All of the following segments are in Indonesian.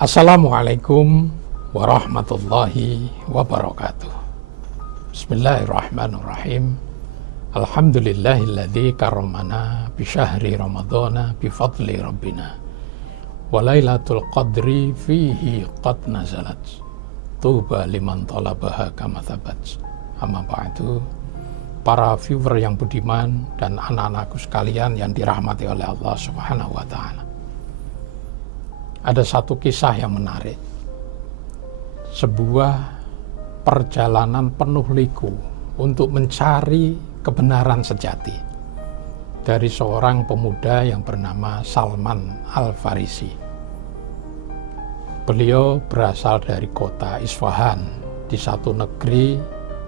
Assalamualaikum warahmatullahi wabarakatuh. Bismillahirrahmanirrahim. Alhamdulillahilladzi karramana bi syahri ramadhana bi fadli rabbina. Wa lailatul qadri fihi qad nazalat. Tuba liman talabaha kama thabat. Amma ba'du. Para viewer yang budiman dan anak-anakku sekalian yang dirahmati oleh Allah Subhanahu wa taala. Ada satu kisah yang menarik. Sebuah perjalanan penuh liku untuk mencari kebenaran sejati dari seorang pemuda yang bernama Salman Al-Farisi. Beliau berasal dari kota Isfahan di satu negeri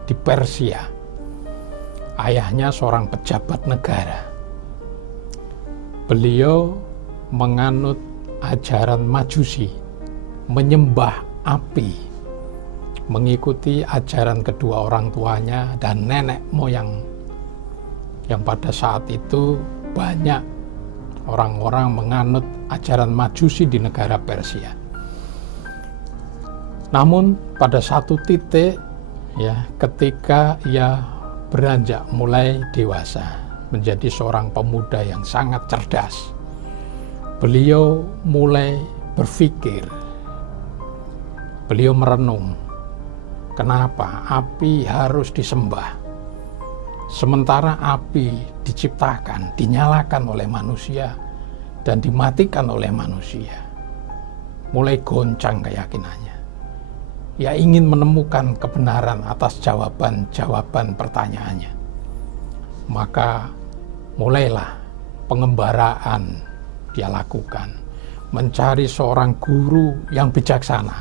di Persia. Ayahnya seorang pejabat negara. Beliau menganut ajaran Majusi, menyembah api, mengikuti ajaran kedua orang tuanya dan nenek moyang yang pada saat itu banyak orang-orang menganut ajaran Majusi di negara Persia. Namun pada satu titik ketika ia beranjak mulai dewasa, menjadi seorang pemuda yang sangat cerdas, beliau mulai berpikir, beliau merenung, kenapa api harus disembah? Sementara api diciptakan, dinyalakan oleh manusia, dan dimatikan oleh manusia. Mulai goncang keyakinannya. Ia ingin menemukan kebenaran atas jawaban-jawaban pertanyaannya. Maka mulailah pengembaraan dia lakukan, mencari seorang guru yang bijaksana,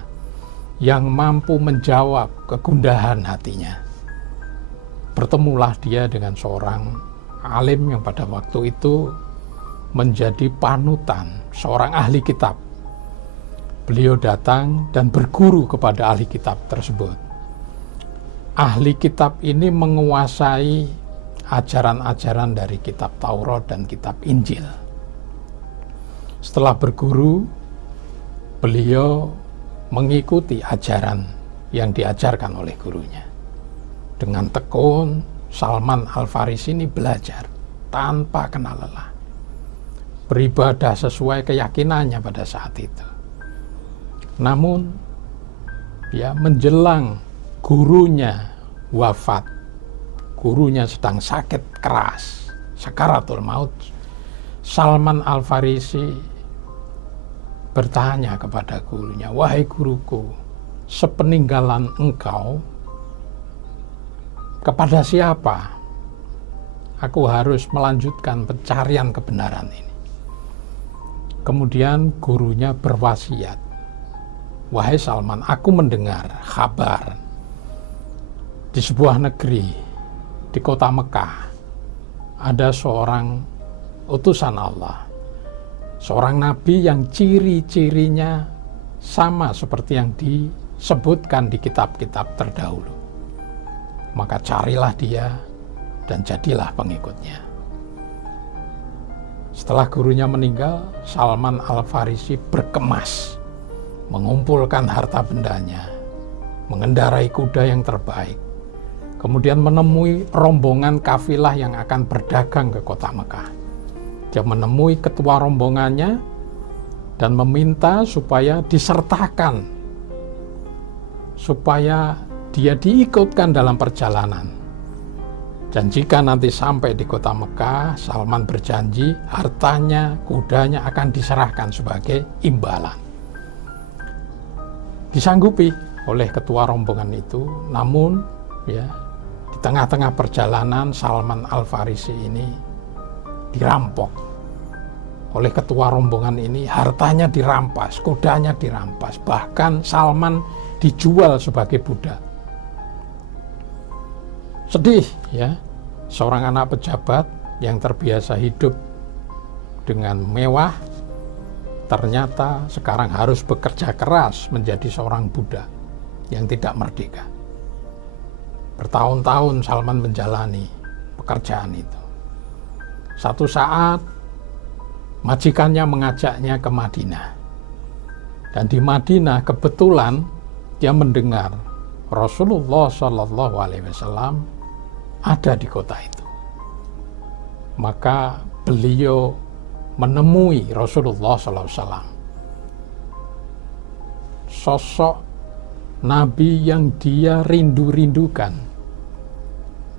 yang mampu menjawab kegundahan hatinya. Bertemulah dia dengan seorang alim yang pada waktu itu menjadi panutan, seorang ahli kitab. Beliau datang dan berguru kepada ahli kitab tersebut. Ahli kitab ini menguasai ajaran-ajaran dari kitab Taurat dan kitab Injil. Setelah berguru, beliau mengikuti ajaran yang diajarkan oleh gurunya. Dengan tekun, Salman Al-Farisi ini belajar tanpa kenal lelah. Beribadah sesuai keyakinannya pada saat itu. Namun, menjelang gurunya wafat, gurunya sedang sakit keras, sakaratul maut, Salman Al-Farisi bertanya kepada gurunya, "Wahai guruku, sepeninggalan engkau, kepada siapa aku harus melanjutkan pencarian kebenaran ini?" Kemudian gurunya berwasiat, "Wahai Salman, aku mendengar kabar di sebuah negeri, di kota Mekah, ada seorang utusan Allah, seorang nabi yang ciri-cirinya sama seperti yang disebutkan di kitab-kitab terdahulu. Maka carilah dia dan jadilah pengikutnya." Setelah gurunya meninggal, Salman Al-Farisi berkemas, mengumpulkan harta bendanya, mengendarai kuda yang terbaik, kemudian menemui rombongan kafilah yang akan berdagang ke kota Mekah. Dia menemui ketua rombongannya dan meminta supaya disertakan, supaya dia diikutkan dalam perjalanan. Dan jika nanti sampai di kota Mekah, Salman berjanji hartanya, kudanya akan diserahkan sebagai imbalan. Disanggupi oleh ketua rombongan itu, namun di tengah-tengah perjalanan Salman Al-Farisi ini dirampok oleh ketua rombongan ini, hartanya dirampas, kudanya dirampas, bahkan Salman dijual sebagai budak. Sedih seorang anak pejabat yang terbiasa hidup dengan mewah, ternyata sekarang harus bekerja keras menjadi seorang budak yang tidak merdeka. Bertahun-tahun Salman menjalani pekerjaan itu. Satu saat majikannya mengajaknya ke Madinah. Dan di Madinah kebetulan dia mendengar Rasulullah Shallallahu Alaihi Wasallam ada di kota itu. Maka beliau menemui Rasulullah Sallallahu Alaihi Wasallam, sosok Nabi yang dia rindu-rindukan,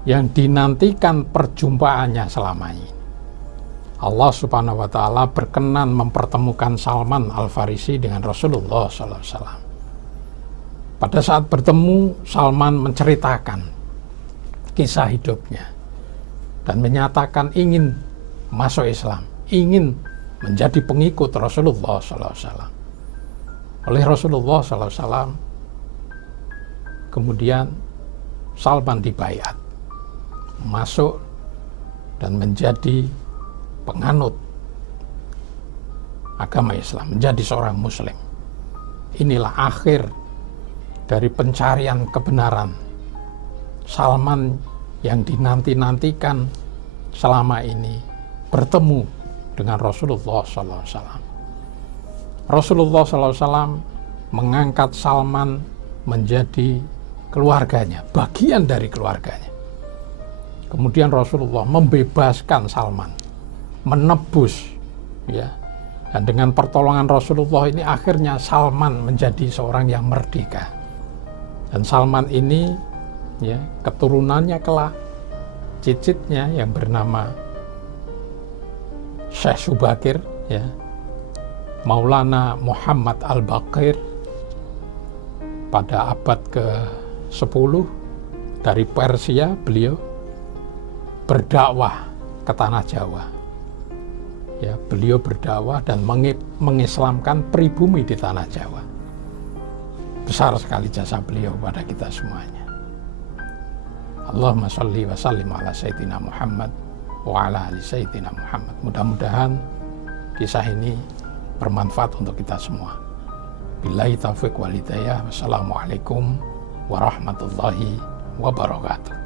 yang dinantikan perjumpaannya selama ini. Allah Subhanahu wa Ta'ala berkenan mempertemukan Salman Al-Farisi dengan Rasulullah Sallallahu Alaihi Wasallam. Pada saat bertemu, Salman menceritakan kisah hidupnya dan menyatakan ingin masuk Islam, ingin menjadi pengikut Rasulullah SAW. Oleh Rasulullah SAW, kemudian Salman dibaiat, masuk dan menjadi penganut agama Islam, menjadi seorang Muslim. Inilah akhir dari pencarian kebenaran Salman yang dinanti-nantikan selama ini bertemu dengan Rasulullah SAW. Rasulullah SAW mengangkat Salman menjadi keluarganya, bagian dari keluarganya. Kemudian Rasulullah membebaskan Salman, menebus, ya. Dan dengan pertolongan Rasulullah ini akhirnya Salman menjadi seorang yang merdeka. Dan Salman ini, ya, keturunannya kelak, cicitnya yang bernama Syekh Subakir, ya, Maulana Muhammad Al-Baqir, pada abad ke-10 dari Persia beliau berdakwah ke tanah Jawa. Ya, beliau berdakwah dan mengislamkan pribumi di tanah Jawa. Besar sekali jasa beliau pada kita semuanya. Allahumma sholli wa sallim ala Sayyidina Muhammad wa ala ali Sayyidina Muhammad. Mudah-mudahan kisah ini bermanfaat untuk kita semua. Billahi taufiq wal hidayah. Wassalamualaikum warahmatullahi wabarakatuh.